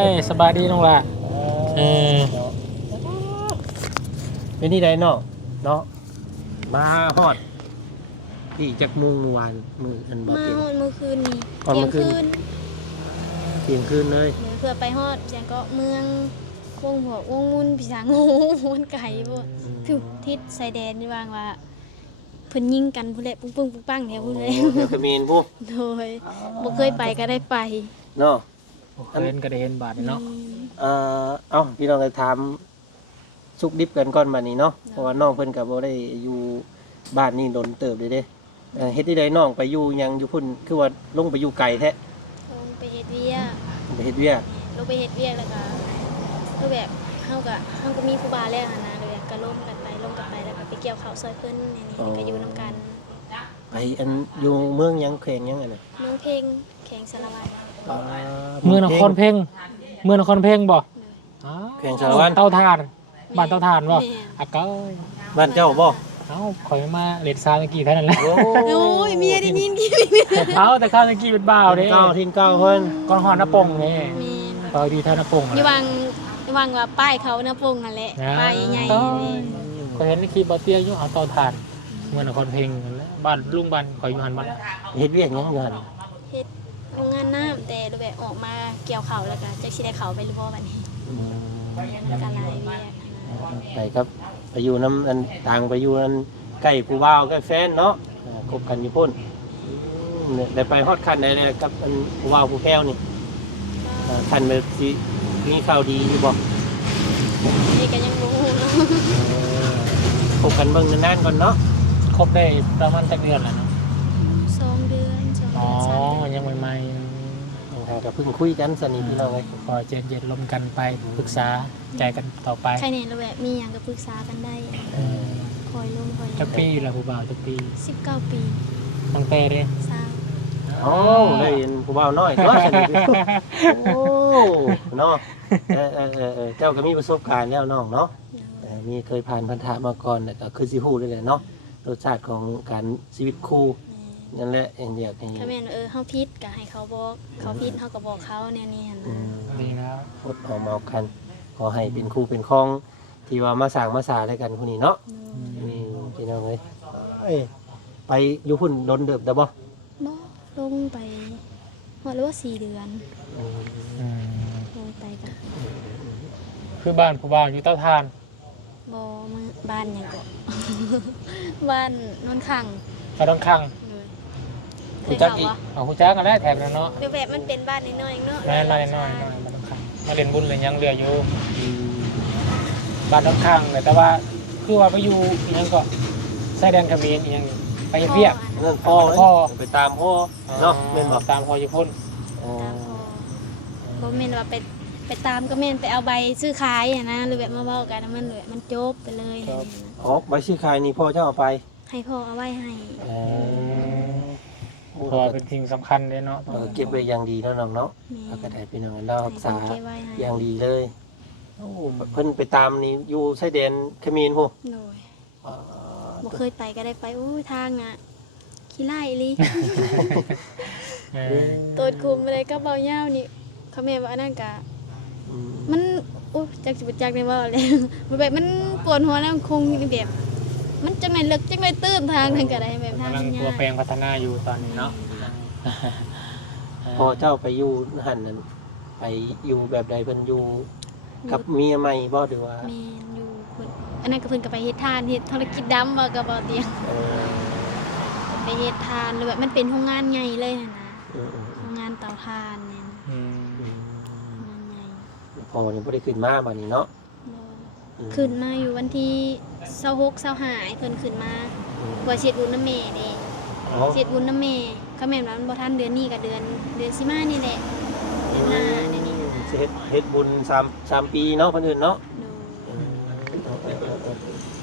ยสบายดีน้องล่ะเป็นที่ใดเนาะเนาะมาฮอดที่จักมุงเมื่อวานมืออันบ่ มา เต็ม ฮอดเมื่อคืนนี่ ฮอด เที่ย เมื่ ง อคืน คืน เที่ยงคืนเลย เพื่อไปฮอดแจงก็เมืองวงหัววงมุนพี่สางงูมันไก่บ่ผิวทิศชายแดนนี่วางว่าเพิ่นยิงกันพุ่นแหละปุ้งปุ้งปุ้งปังแถวพุ่นเลย โอ้เดี๋ยวก็มีนผู้ โดยบ่เคยไปก็ได้ไป เนาะ เห็นก็ได้เห็นบาทเนาะ เอ้าพี่น้องก็ถามสุกดิบกันก่อนบัดนี้เนาะเพราะว่าน้องเพิ่นก็บ่ได้อยู่บ้านนี่โดนเติบเลยเด้เฮ็ดที่ใดน้องไปอยู่ยังอยู่พุ่นคือว่าลงไปอยู่ไกลแท้ ลงไปเฮ็ดเวียก ไปเฮ็ดเวียก ลงไปเฮ็ดเวียกแล้วก็แบบเฮาก็มีครูบาแล้วหั่นนะเลยก็ลงกันไปแล้วก็ไปเกี่ยวข้าวซอยเพิ่นนี่ก็อยู่นํกัน ไปอันอยู่เมืองหยังแขวงหยังอันน่ะ เมืองเพ่งแข่งสารวัตร เมืองนครเพ่งเมืองนครเพ่งบ่ แขวงสารวัตร เต้าถ่านบ้านเต้าถ่านบ่อ่ะก็ บ้านเจ้าบ่ เอ้าข่อยมาเล่นซาตะกี้เท่านั้นแหละ โอ้ โอ้ยเมียได้ยินกี่ เอ้าแต่ข้าวตะกี้เป็นบ่าวเด้ เก้าทินเก้าเพิ่น ก่อนหอน้าปงนี่ แม่ ตอนดีท่าน้าปง อยู่วางว่าป้ายเขาเนื้อปรุงนั่นแหละป้ายใหญ่ๆนี่ ก็เห็นในคลิปบ่เตี้ยอยู่เอาเต้าถ่านเมืองนครเพ่งนั่นแหละบ้านลุงบ้านข่อยอยู่หันบ้าน เฮ็ดเวียกหยังอยู่หั่น เฮ็ดโรงงานน้ำแต่รูปแบบออกมาเกี่ยวเขาแล้วก็จักสิได้เขาไปหรือบ่บัดนี้ก็หลายเวียก ไปครับไปอยู่น้ำอันต่างไปอยู่อันใกล้ผู้บ่าวใกล้แฟนเนาะคบกันอยู่พุ่นเนี่ยได้ไปฮอดคันได้เลยกับอันผู้บ่าวผู้แพ้วนี่คันแบบสิมีข่าวดีอยู่บ่ นี่ก็ยังรู้เนาะ คบกันเบิ่งนานๆก่อนเนาะ ครบได้ประมาณจักเดือนแล้วเนาะ 2 เดือน อ๋อ 3 เดือน ยังใหม่ ก็เพิ่งคุยกันสนิทพี่น้องเลย ๆพอเย็นๆลมกันไปปรึกษาใจกันต่อไป ใครเนี่ยรูปแบบมีหยังก็ปรึกษากันได้คอยลงคอย จักปีแล้วผู้บ่าวจักปี 19 ปี ตั้งแต่เด้ 20 โอ้ได้เห็นผู้บ่าวน้อยเนาะสนิทโอ้เนาะเจ้าก็มีประสบการณ์แล้วน้องเนาะมีเคยผ่านพันธะมาก่อนก็คือสิฮู้ได้แหละเนาะรสชาติของการชีวิตคู่นั่นแหละอย่างเดียวอย่างนี้ ถ้าแม่นเฮาผิดก็ให้เขาบอกเขาผิดเฮาก็บอกเขาแนวนี้หั่นนะ ดีแล้ว อดเอาเมากันขอให้เป็นคู่เป็นครองที่ว่ามาสร้างมาสาด้วยกันคนนี้เนาะพี่น้องเลยไปอยู่พุ่นโดนเดิบได้บ่ บ่ลงไปฮอดหรือว่า4 เดือน ลงไปก็ คือบ้านผู้บ่าวอยู่เต้าทาน บ่มาบ้านหยังก็ บ้านโนนขัง ก็ต้องคัง เคยเข้าบ่ เอาฮู้จักกันได้แถบนั้นเนาะ เดี๋ยวแบบมันเป็นบ้านน้อยๆเนาะ แม่มาน้อยๆมาต้องคังมาเล่นบุญเลยยังเหลืออยู่บ้านต้องคังแต่ว่าคือว่าไปอยู่อีหยังก็ชายแดนเขมรอีหยังไปเฮ็ดเวียก เรื่องพ่อไปตามพ่อเนาะแม่นบ่ ตามพออยู่พุ่น ตามพอบ่แม่นว่าไปตามก็แม่นไปเอาใบซื้อขายอะนะหรือแบบมาเว้ากันมันเลยมันจบไปเลย อ๋อใบซื้อขายนี่พ่อเจ้าเอาไป ให้พ่อเอาไว้ให้ พอเป็นสิ่งสำคัญเลยเนาะ เก็บไว้อย่างดีเนาะน้องเนาะ แม่ เอากระดาษพี่น้องเรารักษา ให้เก็บไว้ให้ อย่างดีเลยโอ้เพิ่นไปตามนี่อยู่ชายแดนเขมรพุ่น โดยบ่เคยไปก็ได้ไปอู้ทางน่ะขี้ไล่อีหลี โตดคุมอะไรก็เบาเหย้านี่เขาแม่ว่าอันนั้นกะมันโอ้จักสิบจักได้ว่าเลย มันแบบมันปวดหัวแล้วมันคงแบบมันจังไหนเลิกจังไหนตื้นทางนึงก็ได้แบบทาง กำลัง ยา ตัว ก แปลงพัฒนาอยู่ตอนนี้เนาะ พอเจ้าไปอยู่หันนั้นไปอยู่แบบใดเพิ่นอยู่กับเมียใหม่บ่หรือว่า แม่นอยู่เพิ่นอันนั้นก็เพิ่นก็ไปเฮ็ดทานเฮ็ดธุรกิจดำว่าก็บ่เตียง เออ ไปเฮ็ดทานหรือแบบมันเป็นโรงงานใหญ่เลยหั่นนะ เออ โรงงานเตาถ่านเนี่ยนะ อืม อืม โรงงานใหญ่ พอยังบ่ได้ขึ้นมาบัดนี้เนาะ ขึ้นมาอยู่วันที่26 25เพิ่นขึ้นมาว่าเช็ดบุญน้ำแม่เด้ อ๋อ เจ็ดบุญน้ำเมย์เขาแม่นว่ามันบ่ทันเดือนนี้กับเดือนสิมานี่แหละเดือนหน้าเดือนนี้นะ เฮ็ดบุญ3ปีเนาะคนอื่นเนาะ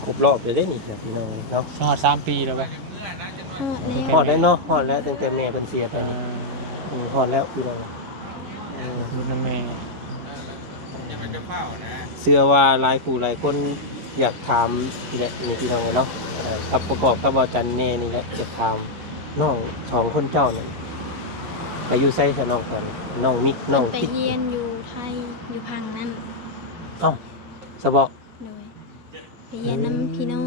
ครบรอบเลยได้นี่ครับพี่น้องเนาะ ชอด3 ปีแล้วไป ฮอดแล้ว ฮอดแล้วเนาะฮอดแล้วตั้งแต่แม่เพิ่นเสียไปฮอดแล้วพี่น้อง บุญน้ำเมย์ เชื่อว่าหลายผู้หลายคนอยากถามนี่แหละนี่พี่น้องเนาะกับประกอบกับอาจารย์เน่นี่แหละอยากถามน้องสองคนเจ้าเนี่ยไปอยู่ไสซะน้องกันน้องมิกน้อง ไป ติ๊ก เรียนอยู่ไท เอ้าสบอก โดยไปเรียนน้ำพี่น้อง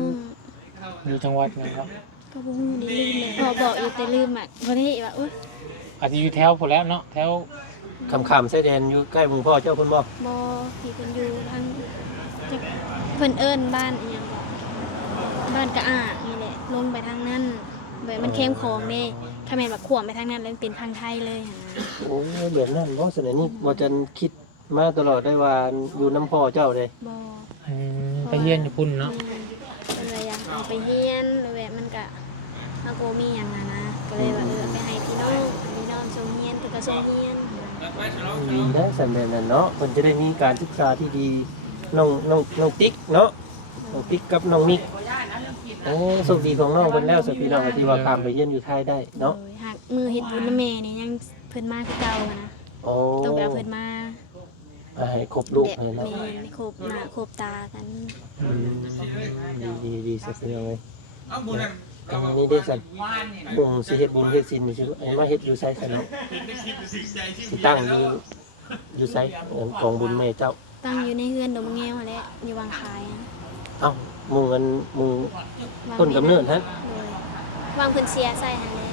อยู่จังหวัดนะครับ ก็บ่ฮู้ได้ลืมเลยพอบอกอยู่แต่ลืมอ่ะบ่ได้ว่าอุ๊ย อาจจะอยู่แถวพอแล้วเนาะแถว คำๆใส่แดนอยู่ใกล้หมู่พ่อเจ้าคุณบ่ บ่พี่เพิ่นอยู่ทางจักเพิ่นเอิ้นบ้านอีหยังบ่บ้านกะอานี่แหละลงไปทางนั้นแบบมันเข้มของเด้ถ้าแม่นว่าขวมไปทางนั้นแล้วมันเป็นทางไทยเลยหั่นนะ โอ้ยแบบนั้นบ่สมัยนี้บ่จันคิดมาตลอดได้ว่าอยู่น้ำพ่อเจ้าเด้ บ่ ไปเฮียนอยู่พุ่นเนาะ เป็นอะไรอยากเอาไปเฮียนแล้วแบบมันก็อาโกมีอย่างนั้นนะก็เลยว่าไปให้พี่น้องส่งเฮียนเพิ่นก็ส่งเฮียน ดีนะสันแบบนั้นเนาะมันจะได้มีการศึกษาที่ดีน้องติ๊กเนาะน้องติ๊กกับน้องมิกโอ้โชคดีของน้องเพิ่นแล้วสพี่น้องที่ว่าข้ามไปเรียนอยู่ไทยได้เนาะ โดยหากมือเฮ็ดบุญนำแม่นี่ยังเพิ่นมาคือเก่าอะนะ โอ้ ต้องไปเอาเพิ่นมา ให้ครบลูก แบบ เลยเนาะ แม่ไม่ครบหน้าครบตากัน อืมดีสักเรื่องเลยอันนี้ได้สัตว์บุญสิเฮ็ดบุญเฮ็ดศีลนี่สิไอ้มาเฮ็ดอยู่ไสซะเนาะสิตั้งอยู่ไสของบุญแม่เจ้า ตั้งอยู่ในเฮือนดมแงวแหละอยู่วางขายอะ เอ้าหมู่กันหมู่ วาง ต้นกำเนิดฮะ โดยวางเพิ่นเสียใส่หั่นแหละ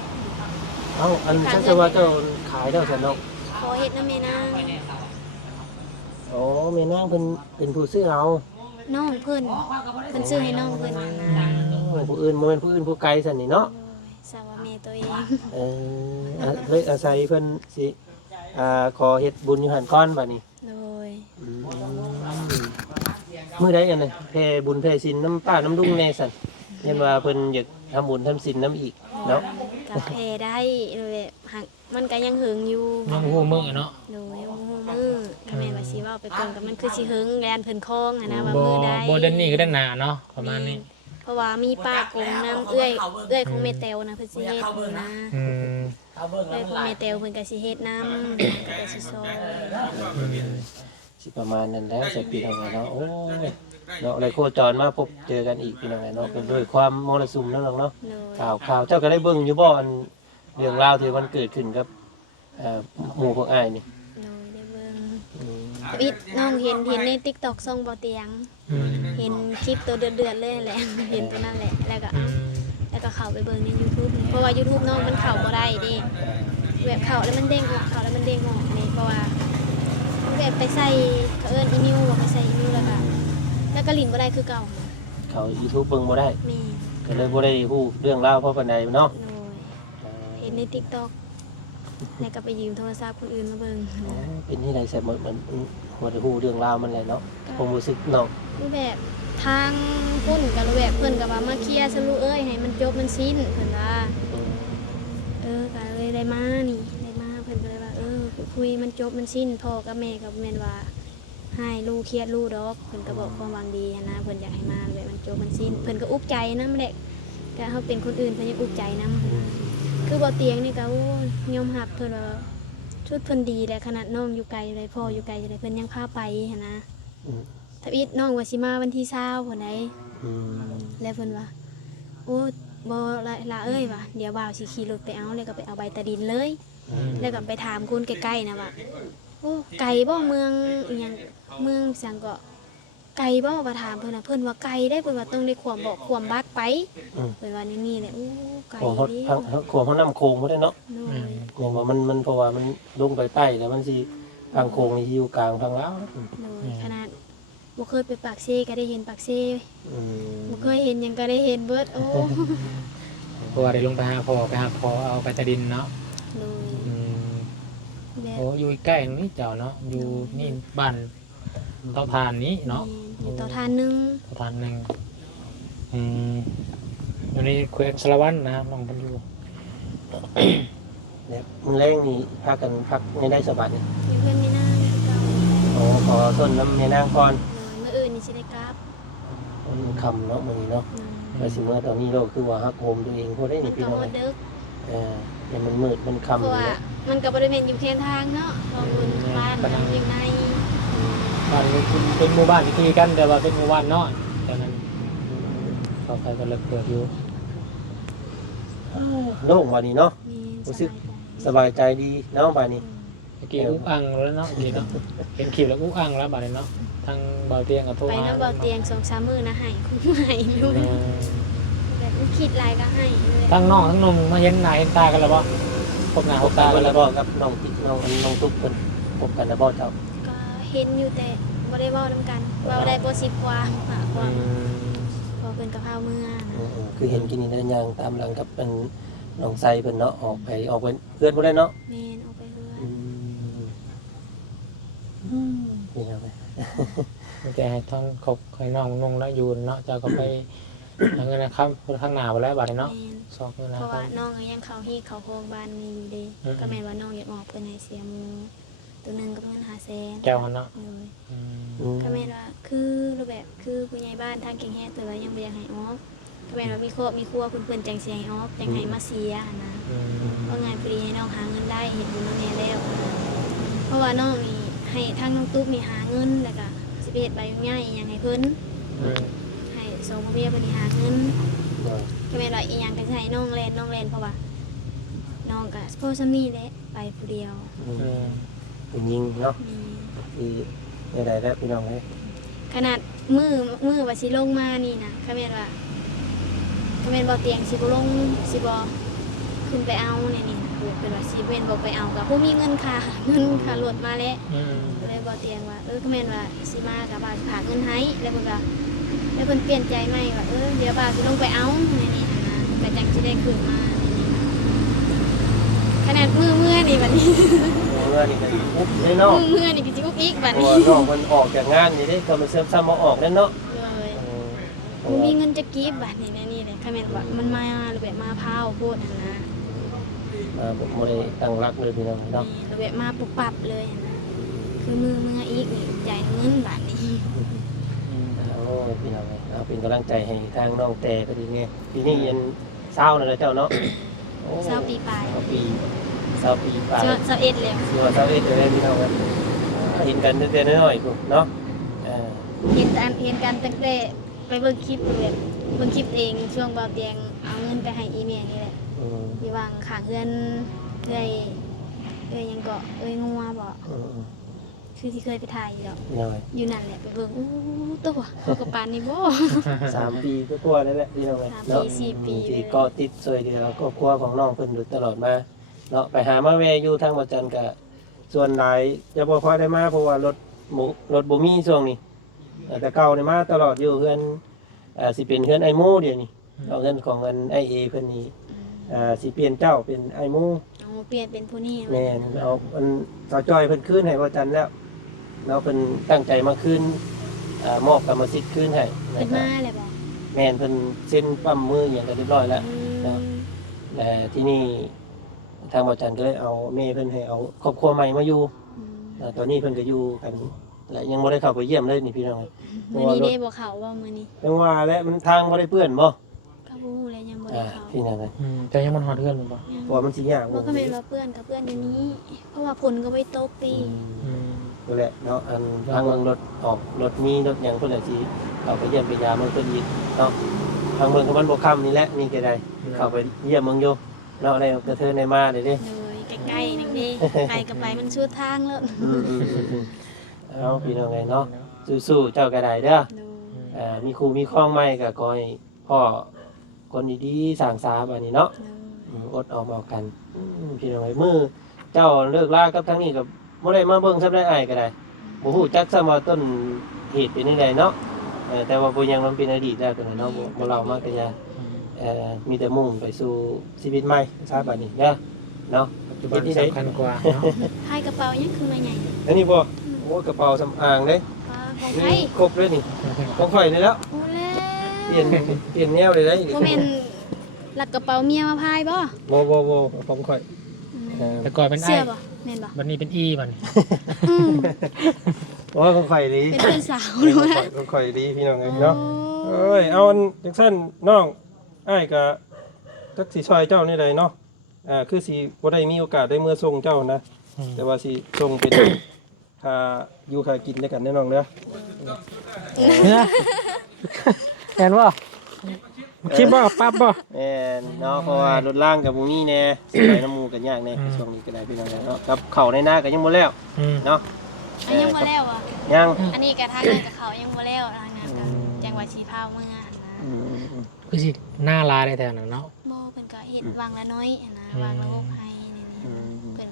เอ้าอันชักจะว่าเจ้าขายแล้วซะเนาะ ขอเฮ็ดนำแม่นาง อ๋อแม่นางเพิ่นเป็นผู้ซื้อเอา น้องเพิ่นซื้อให้น้องเพิ่นนะ ผู้อื่นบ่แม่นผู้อื่นผู้ไกลซั่นนี่เนาะ โดยสาวาแม่ตัวเอง เลยอาศัยเพิ่นสิขอเฮ็ดบุญอยู่หั่นก่อนบัดนี้ โดย มื้อใดอันนี้แผ่บุญแผ่ศีลน้ำป้าน้ำลุงแน่ซั่นเห็นว่าเพิ่นอยากทำบุญทำศีลน้ำอีกเนาะ กับแพได้เลยหักมันก็ยังหึงอยู่ ยังฮู้มื้อเนาะ โดยมือคำแม่นว่าสิเว้าไปก่อนกับมันคือสิหึงแลนเพิ่นคล้องอะนะว่า บ่ มือได้ บ่เดือนนี้ก็เดือนหน้าเนาะประมาณนี้ เพราะว่ามีป้ากงน้ำเอื้อยของแม่แตวนะเพิ่นสิเฮ็ดนะ อืม เอื้อยของแม่แตวเพิ่นก็สิเฮ็ดน้ำก็สิซอย สิประมาณนั้นแล้วจะปีทางไหนเนาะโอ้ยเนาะอะไรโคจรมาพบเจอกันอีกปีทางไหนเนาะเป็นด้วยความมรสุมนั่นหรอกเนาะ โดย ข่าวเจ้าก็ได้เบิ่งอยู่บ่อันเรื่องราวที่มันเกิดขึ้นกับหมู่พวกอ้ายนี่ โดยได้เบิ่ง อืม วิดน้องเห็นใน TikTok ส่งบ่เตียง อืม เห็นคลิปตัวเดือดๆเลยแหละ เห็นตัวนั้นแหละแล้วก็ อื เอา ม แล้วก็เข้าไปเบิ่งใน YouTube นี่เพราะว่า YouTube น้องมันเข้าบ่ได้เด้แบบเข้าแล้วมันเด้งออกเข้าแล้วมันเด้งออกนี่เพราะว่าแบบไปใส่เขาเอิ้นอีเมลไปใส่อีเมลแล้วก็ลินบ่ได้คือเก่า เขา YouTube เบิ่งบ่ได้ แม่ ก็เลยบ่ได้ฮู้เรื่องราวเพราะปานใดเนาะ โดยเห็นใน TikTok แล้วก็ไปยืมโทรศัพท์คนอื่นมาเบิ่ง เป็นที่ใดแซ่บเหมือนบ่ได้ฮู้เรื่องราวมันเลยเนาะผมรู้สึกเนาะ รูปแบบทางพุ่นกับแบบเพิ่นก็ว่ามาเคลียร์ซะลูกเอ้ยให้มันจบมันสิ้นเพิ่นว่า ก็เลยได้มานี่ได้มาเพิ่นก็เลยว่าคุยมันจบมันสิ้นพ่อกับแม่กับแม่นว่าให้ลูกเครียดลูกดอกเพิ่นก็บอกความหวังดีหั้นนะเพิ่นอยากให้มาแบบมันจบมันสิ้นเพิ่นก็อุกใจนำแหละก็เฮาเป็นคนอื่นเพิ่นยังอุกใจนำคือบ่เตียงนี่ก็โอ้ยอมรับเพิ่นว่าชุดเพิ่นดีแหละขนาดน้องอยู่ไกลเลยพ่ออยู่ไกลเลยเพิ่นยังพาไปหั้นนะ อืม ถ้าอีดน้องว่าสิมาวันที่20พุ่นใด อืม แล้วเพิ่นว่าโอ้บ่ละเอ้ยว่ะเดี๋ยวบ่าวสิขี่รถไปเอาแล้วก็ไปเอาใบตะดินเลย แล้วก็ไปถามคนใกล้ๆนะว่าโอ้ไก่บ่เมืองอีหยังเมืองสังก็ไก่บ่มาถามเพิ่นน่ะเพิ่นว่าไก่ได้เพิ่นว่าต้องได้ความบอกความบักไปเพิ่นว่านี่แหละโอ้ไก่ ของเขา ดิ ของเขานำโคงบ่ได้เนาะ โน้ย แม่นว่ามันเพราะว่ามันลงไปใต้แล้วมันสิทางโคงนี่สิอยู่กลางทางลาว โน้ยขนาดบ่เคยไปปากเซก็ได้เห็นปากเซ อืม บ่เคยเห็นหยังก็ได้เห็นเบิดโอ้ เพราะว่าได้ลงไปหาพ่อเอาไปตะดินเนาะ โน้ย อืม แบบ โอ้อยู่ใกล้นี่เจ้าเนาะอยู่นี่บ้านเตาถ่านนี้เนาะ อยู่ต่อทานหนึง เตาถ่านหนึงอืมอยู่ในแขวงสารวัตรนะน้องเพิ่นอยู่ เนี่ยมื้อแรงนี่พากันพักไม่ได้สบายนี่ อยู่เพิ่นนี่นะเก่า โอ้ขอต้นน้ำแม่นางก่อน โน้ยมื้ออื่นนี่สิได้กลับ มันคำเนาะมื้อนี้เนาะ โน้ย แต่สิเมื่อตอนนี้เราคือว่าฮักโฮมตัวเองพอได้ มั นี่ น พี่ ก็ น้อง บ่ดึก เนี่ยมันมืดมัน เพ คำ ราะ อยู่ ว่า แล้ว มันกับบริเวณอยู่เคียงทางเนาะเราบนบ้านเราอยู่ใน บ้านเป็นหมู่บ้านที่คุยกันแต่ว่าเป็นหมู่บ้านน้อยตอนนั้นเขาใครก็เลิกเปิดอยู่ โล่งวันนี้เนาะ มี รู้สึก สบายใจดีเนาะวันนี้ เมื่อกี้อุ้งอังแล้วเนาะเมื่อกี้เนาะเห็นคลิปแล้วอุ้งอังแล้วบัดนี้เนาะ แ ทางเบาเตียงก็โทร ไป หา น้ำเบาเตียง2-3 มื้อนะให้คุ้มให้ด้วยแบบคิดหลายก็ให้เลย ทั้งน้องทั้งนุ่งมาเห็นหน้าเห็นตากันแล้วบ่พบหน้า พ พ บบ กั ตาน กั วัน น แล้ ละ ว บ่กับน้องติ๊กน้องตุ๊กเพิ่นพบกันแล้วบ่เจ้า ก็เห็นอยู่แต่บ่ได้เว้านํกันเว้าได้บ่10กว่าฝากความพอเพิ่นก็พาเมื่อนะ คือเห็นกินนี่ได้ย่างตามหลังกับเป็นน้องไซเพิ่นเนาะออกไปเพื่อนบ่ได้เนาะ แม่นออกไปเฮือน นี่เอาไป แต่ให้ท่องคบให้น้องนุ่งแล้วอยู่เนาะเจ้าก็ไปหาเงินนะครับข้างหน้าบ่แล้วบัดนี้เนาะ แม่น ซอกเงินนะ เพราะ ครั ว่า บ น้องก็ยังเข้าที่เข้าโรงพยาบาลนี่อยู่เด้ อืม ก็แม่นว่าน้องอยากออกเพิ่นให้เสียหมู่ตัวหนึงก็เงิน500,000 แก้วหันเนาะ เลย อืม ก็แม่นว่าคือรูปแบบคือผู้ใหญ่บ้านทางเก่งแฮ่แต่ว่ายังบ่อยากให้ออกก็แม่นว่ามีครอบมีครัวเพิ่นจังสิให้ออกจังให้มาเสียนะ อืม เพราะงานพอดีให้น้องหาเงินได้เห็นอยู่แม่แล้วนะเพราะว่าน้องนี่ให้ทางน้องตุ๊กนี่หาเงินแล้วก็สิไปเฮ็ดใบง่ายๆอีหยังให้เพิ่น อืม ให้ส่งมาเบี้ยเพิ่นนี่หาเงินก็แม่นว่าอีหยังก็สิให้น้องเล่นเพราะว่าน้องก็พอซำนี้แหละไปผู้เดียว อืม เป็นยิงเนาะ นี่ ที่ได้แล้วพี่น้องเอ้ย ขนาดมือว่าสิลงมานี่นะก็แม่นว่าก็แม่นบ่เตียงสิบ่ลงสิบ่ขึ้นไปเอาเนี่ยนี่นะเป็นว่าสิเว้นบ่ไปเอาก็บ่มีเงินค่ารถมาแล้ว อืม เลยบอกเตียงว่าก็แม่นว่าสิมากับบ้านฝากเงินให้แล้วเพิ่นก็แล้วเพิ่นเปลี่ยนใจใหม่ว่าเดี๋ยวบ้านสิลงไปเอาในนี้นะก็จังสิได้คืนมาในนี้นะขนาดมือนี่บัดนี้ เมื่อนี่ก็ปุ๊บได้เนาะ มือนี่ก็สิอุกอีกบัด ตั นี้ วน้องมันออกจากงานนี่เด้ก็มาเสริมซ้ำมาออกแล้วเนาะ เลยบ่มีเงินจะกีบบัดนี้ในนี้เลยค่ะแม่นว่ามันมาหรือแบบมาพาวโพดหั่นนะ บ่ได้ตั้งรักเลยพี่น้องเนาะ นี่หรือแบบมาปุบปับเลยหั่นนะคือมืออีกนี่จ่ายเงินบัดนี้ โอ้ยพี่น้องเอ้ยเอาเป็นกำลังใจให้ทางน้องแต่ก็ดีไงปีนี้ยันเศร้านั่นแหละเจ้าเนาะโอ้ 20 ปีปลาย 20 ปีปลาย 21แล้ว สิว่า21เลยพี่น้องเอ้ยเห็นกันแต่น้อยๆพุ่นเนาะเออ เห็นกันตั้งแต่ไปเบิ่งคลิปแบบเบิ่งคลิปเองช่วงเบาเตียงเอาเงินไปให้อีเมลนี่แหละ อืม ที่วางขางเงินเอ้ยยังเกาะงัวบ่ อืม คือที่เคยไปถ่ายอยู่ดอก น้อย อยู่นั่นแหละไปเบิ่งอู้ตัวเขากับปานนี่บ่ 3 ปีก็กลัวแล้วแหละพี่น้องเอ้ย 3 เนาะ ปี4 ปี ที่ก็ติดช่วยเหลือครอบครัวของน้องเพิ่นอยู่ตลอดมาเนาะไปหามาแวอยู่ทางบ่จันทร์ก็ส่วนหลายจะบ่ค่อยได้มาเพราะว่ารถบ่มีช่วงนี้แต่เก่านี่มาตลอดอยู่เฮือนสิเป็นเฮือนไอโมเดี๋ยวนี้เอาเงินของเงินไอเอเพิ่นนี่สิเปลี่ยนเจ้าเป็นไอโม เอาเปลี่ยนเป็นผู้นี้ แม่นเอามันสาวจอยเพิ่นคืนให้บ่จันทร์แล้วเนาะเพิ่นตั้งใจมาคืนมอบกรรมสิทธิ์คืนให้ เพิ่นมาเลยบ่ แม่นเพิ่นเซ็นปั๊มมืออย่างก็เรียบร้อยแล้ว อืม แต่ที่นี่ทางบ่จันทร์ก็เลยเอาแม่เพิ่นให้เอาครอบครัวใหม่มาอยู่ตอนนี้เพิ่นก็อยู่กันและยังบ่ได้เข้าไปเยี่ยมเลยนี่พี่น้อง มื้อนี้ได้บ่เข้าบ่มื้อนี้ จังว่าและมันทางบ่ได้เปื้อนบ่ ก็บ่ฮู้เลยยังบ่ได้เข้า พี่น้องเอ้ย อืมแต่ยังมันฮอดเพื่อนมันบ่ เพราะว่ามันสิยาก บ่ก็แม่นว่าเปื้อนกับเปื้อนอยู่นี้ เพราะว่าฝนก็บ่ตกปี อืม นั่นแหละเนาะอันทางเมืองรถออกรถมีรถหยังเพิ่นละสิเข้าไปเยี่ยมไปยามเมืองเพิ่นอีกเนาะทางเมืองก็มันบ่ค่ำนี่แหละนี่ก็ได้เข้าไปเยี่ยมเมืองอยู่เนาะได้กระเทินได้มาได้เด้ เลยใกล้ๆนึงเด้ไปก็ไปมันสุดทางแล้ว เอาพี่น้องไงเนาะสู้ๆเจ้าก็ได้เด้อ โดย มีครูมีคล้องใหม่ก็ขอให้พ่อคนดีๆสร้างสาบันนี้เนาะ อดออมเอากันพี่น้องไอ้มือเจ้าเลิกลากับทั้งนี้กับบ่ได้มาเบิ่งซับได้อ้ายก็ได้บ่ฮู้จักซะว่าต้นเหตุเป็นจังไดเนาะแต่ว่าบ่ยังมันเป็นอดีตแล้วตัวนั้นเนาะบ่เล่ามาก็อย่ามีแต่มุ่งไปสู่ชีวิตใหม่ซะบัดนี้เด้อเนาะ ปัจจุบันสำคัญกว่าเนาะ พายกระเป๋ายังคือมาใหญ่ อันนี้บ่โอ้กระเป๋าสำอางเด้ ของไผ นี่ครบเลยนี่ของข่อยนี่แล้ว โอ้แล้ว เปลี่ยนแนวเลยได้ บ่แม่นลักกระเป๋าเมียมาพายบ่ บ่ของข่อย แต่ก่อนเป็นไอ้ เสื้อบ่แม่นบ่ วันนี้เป็นอีบัดนี้ อืม ว่าของข่อยดี เป็นเพื่อนสาว ข เนาะ องข่อยดีพี่น้องเอ้ยเนาะ เอ้ยเอาอันจังซั่นน้องอ้ายก็จักสิช่วยเจ้านี่ได้เนาะคือสิบ่ได้มีโอกาสได้เมื่อส่งเจ้านะ อืม แต่ว่าสิส่งเป็น ค่าอยู่ค่ากินด้วยกันแน่นอนเด้อ เนี่ยเห็นว่าคิดว่าปั๊บบ่ แม่นเนาะเพราะว่ารถล่างกับบ่มีแน่สิไปน้ำหมู่กันยากแน่ช่วงนี้ก็ได้พี่น้องเนาะกับข้าวในนาก็ยังบ่แล้ว อืม เนาะ อันยังบ่แล้วอ่ะ ยัง อันนี้ก็ทางนั้นกับเขายังบ่แล้วทางนั้นก็จังหวัดชีพาวเมืองนะ คือสิหน้าลาได้แต่นั้นเนาะ บ่เพิ่นก็เฮ็ดวางละน้อยนะวางละ6ให้นี่เพิ่น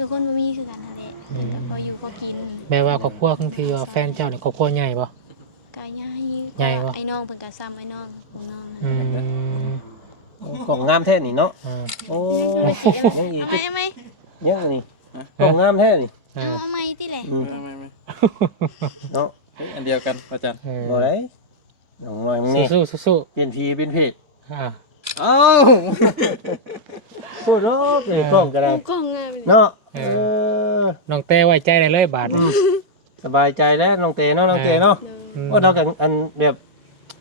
ก็คนบ่มีคือกันนั่นแหละเพิ่นก็พออยู่พอกิน แม่ว่าครอบครัวบางทีว่าแฟนเจ้านี่ครอบครัวใหญ่บ่ ก็ใหญ่ ใหญ่บ่ ไอ้น้องเพิ่นก็ซ้ำไอ้น้องของน้อง อืม ของงามแท้นี่เนาะ อ่า โอ้ยังอีก เอาไหม ยังนี่ของงามแท้นี่ เอาไหมติแหละ เนาะ อันเดียวกันอาจารย์ บ่ได้น้องน้อยมึงนี่ สู้ เปลี่ยนทีเป็นเพศ ๆอ่า อ้าว พูดรอบเลยกล้องก็ได้ กล้องงาม เนาะ น้องเต้ไว้ใจได้เลยบาดนี้ สบายใจแล้วน้องเตเนาะน้องเตเนาะ ม ว่าเรากันอันแบบ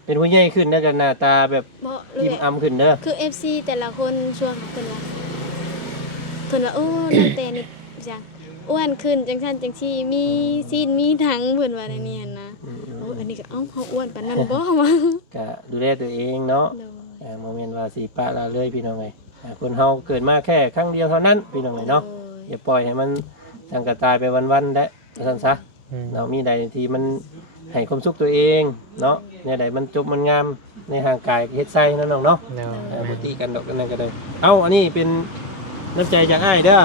เป็นผู้ใหญ่ขึ้นนะกันหน้าตาแบบ บ่เล ยิ้ม ย อำขึ้นเด้อ คือ FC แต่ละคนช่วงเพิ่นว่าโอ้น้องเตนี่จังอ้วนขึ้นจังซั่นจังซี่มีซีนมีถังเพิ่นว่าได้เนี่ยนะโอ้อันนี้ก็เอ้าเฮาอ้วนปานนั้นบ่วะ ก็ดูแลตัวเองเนาะโมเมนต์ว่าสีปะละเลยพี่น้องไงคนเฮาเกิดมาแค่ครั้งเดียวเท่านั้นพี่น้องไงเนาะอย่าปล่อยให้มันสังกะตายไปวันๆได้ซั่นซะ เรามีใดทีมันให้ความสุขตัวเองเนาะเนี่ยใดมันจบมันงามในห่างกายเฮ็ดไส้นั่นน้องเนาะ เนาะ ปกติกันดอกกันนั่นก็ได้เอ้าอันนี้เป็นน้ำใจจากอ้ายเด้อ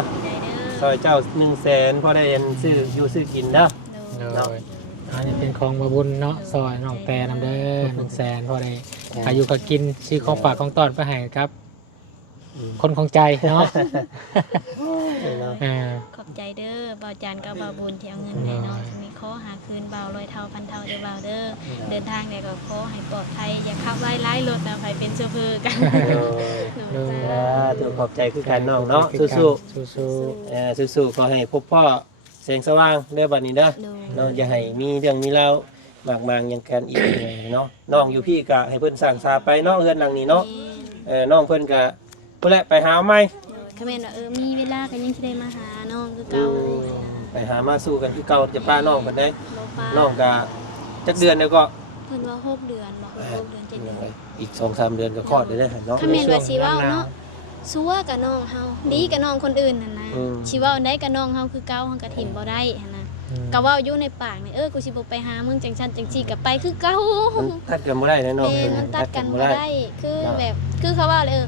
ซอยเจ้า100,000พอได้เห็นซื้ออยู่ซื้อกินเด้อ เนาะอันนี้เป็นของบาบุญเนาะซอยน้องแต่นำเด้อ100,000พอได้อายุก็กินซื้อของฝากของต้อนไปให้ครับ คนของใจเนาะอ่า ขอบใจเด้อบ่าวจันกับบ่าวบุญที่เอาเงินให้น้องมีขอหาคืนบ่าวร้อยเท่าพันเท่าเด้อบ่าวเด้อเดินทางเนี่ยก็ขอให้ปลอดภัยอย่าขับไล่รถนะไปเป็นเชื้อเพลิงกัน ถูกขอบใจคือกันน้องเนาะสู้ สู้ ๆสู้ๆขอให้พบพ่อแสงสว่างเด้อบัดนี้เด้อเนาะอย่าให้มีเรื่องมีราวมากมายอย่างกันอีกเนาะน้องอยู่พี่ก็ให้เพิ่นสร้างซาไปเนาะเฮือนหลังนี้เนาะน้องเพิ่นก็เพิ่นแหละไปหาใหม่ คอมเมนต์ว่ามีเวลากันยังสิได้มาหาน้องคือเก่า ไปหามาสู้กันคือเก่าจะป้าน้องเพิ่นได้ บ่ฟ้า น้องก็จักเดือนแล้วก็ เพิ่นว่า6เดือนบ่6เดือน7เดือน อีก 2-3 เดือนก็คลอดได้เด้อเนาะ คอมเมนต์ว่าสิเว้าเนาะซัวกับน้องเฮาดีกับน้องคนอื่นนั่นนะสิเว้าได้กับน้องเฮาคือเก่าเฮาก็ถิ่มบ่ได้หั่นนะก็เว้าอยู่ในปากนี่กูสิบ่ไปหามึงจังซั่นจังซี่ก็ไปคือเก่า มันตัดกันบ่ได้แน่นอน มันตัดกันบ่ได้คือแบบคือเขาว่าเลย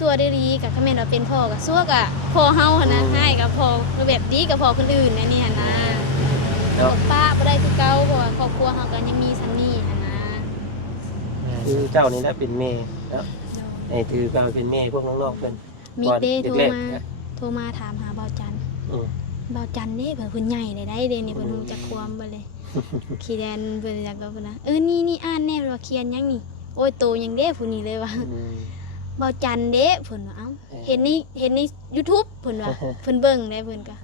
ซัวได้ดีกับคอมเมนต์ว่าเป็นพ่อกับซัวกับพ่อเฮาหั่นนะให้กับพ่อแบบดีกับพ่อคนอื่นนี่หั่นนะป้าบ่ได้คือเก่าเพราะว่าครอบครัวเฮาก็ยังมีซันนี่หั่นนะ คือเจ้านี่นะเป็นแม่เนาะไอ้ถือก็เป็นแม่พวกน้องๆเพิ่น มีเด้โทรมาถามหาเบาจันเบาจันเด้เพิ่นใหญ่ได้เด้นี่เพิ่นฮู้จักความบ่เลยขี้แดนเพิ่นจักก็เพิ่นนะนี่อ่านแน่ว่าเขียนหยังนี่โอ้ยโตยังเด้ผู้นี้เลยว่าเบาจันเด้เพิ่นว่าเอ้าเห็นใน YouTube เพิ่นว่าเพิ่นเบิ่งได้เพิ่นก็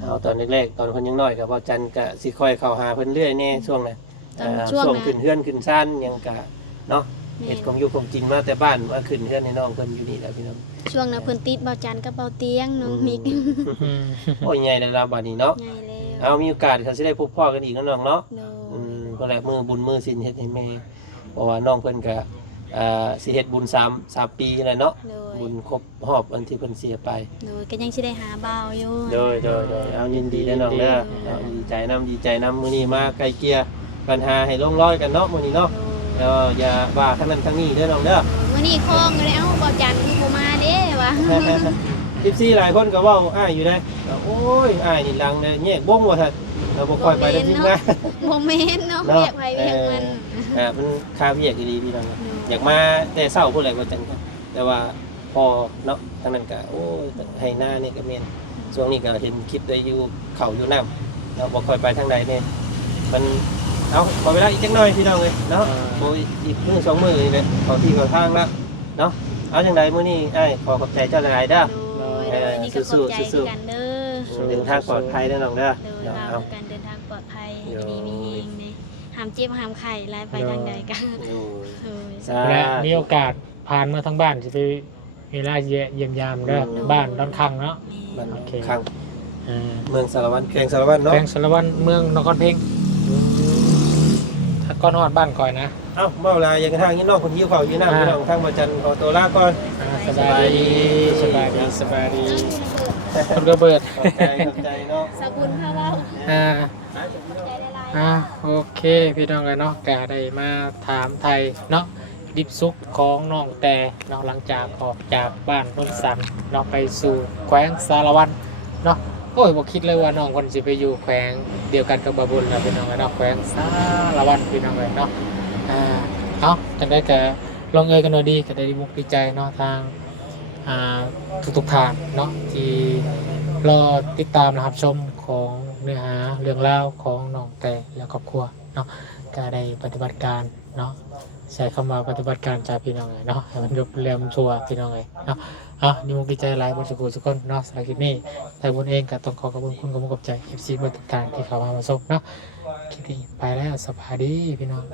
เอาตอนแรกๆตอนเพิ่นยังน้อยก็บ่จันก็สิค่อยเข้าหาเพิ่นเรื่อยแน่ช่วงนั้นช่วงขึ้นเฮือนขึ้นซ่านยังก็เนาะเฮ็ดของอยู่ของกินมาแต่บ้านมาขึ้นเฮือนให้น้องเพิ่นอยู่นี่แหละพี่น้อง ช่วงนั้นเพิ่นติดเบาจันกับเบาเตียงน้องมิก โอ้ยใหญ่แล้วบัดนี้เนาะ ใหญ่แล้ว เอามีโอกาสเขาสิได้พบพ่อกันอีกน้องๆเนาะ โด ก็แหละมือบุญมือศีลเฮ็ดให้แม่เพราะว่าน้องเพิ่นก็สิเฮ็ดบุญ3ปีแล้วเนาะ โดย บุญครบรอบวันที่เพิ่นเสียไป โดยก็ยังสิได้หาบ่าวอยู่ โดยเอายินดีเด้อน้องเด้อเอาดีใจนำมื้อนี้มาไกลเกลี่ยปัญหาให้ลงรอยกันเนาะมื้อนี้เนาะแล้วอย่าว่าทางนั้นทางนี้เด้อน้องเด้อ มื้อนี้คล้องเลยเอ้าเบาจันคือบ่มาเด้ว่ะ 14หลายคนก็เว้าอ้ายอยู่ได้โอ้ยอ้ายนี่ลังเด้อแยกวงว่าซั่นเราบ่ค่อยไปได้ทิ้งนะ บ่แม่นเนาะเรียกไผเรียกมัน มันค่าเวียกดีพี่น้องอยากมาแต่เช้าพุ่นแหละว่าจังแต่ว่าพอเนาะทางนั้นก็โอ้ยให้หน้านี่ก็แม่นช่วงนี้ก็เห็นคลิปได้อยู่เข้าอยู่น้ำเราบ่ค่อยไปทางใดเนี่ยมันเอาขอเวลาอีกจักหน่อยพี่น้องเอ้ยเนาะโอ้ยอีกมื้อ2มื้อนี่แหละเข้าที่เข้าทางแล้วเนาะเอาจังไดมื้อนี้อ้ายขอขอบใจเจ้าหลายๆเด้อ นี่ก็ขอบใจกันเด้อ เดินทางปลอดภัยเด้อน้องเด้อ เดินทางการเดินทางปลอดภัยดีมีเองนะห้ามเจ็บห้ามไข้ไล่ไปทางใดกัน และมีโอกาสผ่านมาทั้งบ้านสิไปเวลาเยี่ยมยามเด้อบ้านดอนคังเนาะ มัน โอเค ข้างเมืองสารวัตรแขวงสารวัตรเนาะ แขวงสารวัตรเมืองนครเพ็งถ้าก้อนฮอดบ้านก่อยนะ เอ้าเมื่อเวลายังกระทั่งยี่น้องคนยิ้วเขาอยู่หน้าพี่น้องทางบ่จันขอตัวลาก่อน สบายดีคนก็เบิด ขอบใจเนาะ สกุลพาเว้า อ่า โอเคพี่น้องเลยเนาะก็ได้มาถามไทยเนาะดิบซุกของน้องแต่เนาะหลังจากออกจากบ้านต้นสันเนาะไปสู่แขวงสารวันเนาะโอ้ยบอกคิดเลยว่าน้องคนสิไปอยู่แขวงเดียวกันกับบาบุญแล้วพี่น้องเลยเนาะแขวงสารวันพี่น้องเลยเนาะเอาจังได้แกลงเอยกันหน่อยดีก็ได้ดีมุกดีใจเนาะทางทุกทางเนาะที่รอติดตามนะครับชมของเนื้อหาเรื่องเล่าวของน้องแต่และครอบครัวเนาะก็ได้ปฏิบัติการเนาะใช้คำว่าปฏิบัติการจากพี่น้องเลยเนาะให้มันยกเรียมชัวพี่น้องเลยเนาะนี่มุกดีใจหลายบนสุขุสุขคนเนาะสำหรับคลิปนี้ไทยบุญเองก็ต้องขอขอบคุณคุณกับใจ FC บนทุกทางที่เข้ามาชมเนาะคลิปนี้ไปแล้วสวัสดีพี่น้อง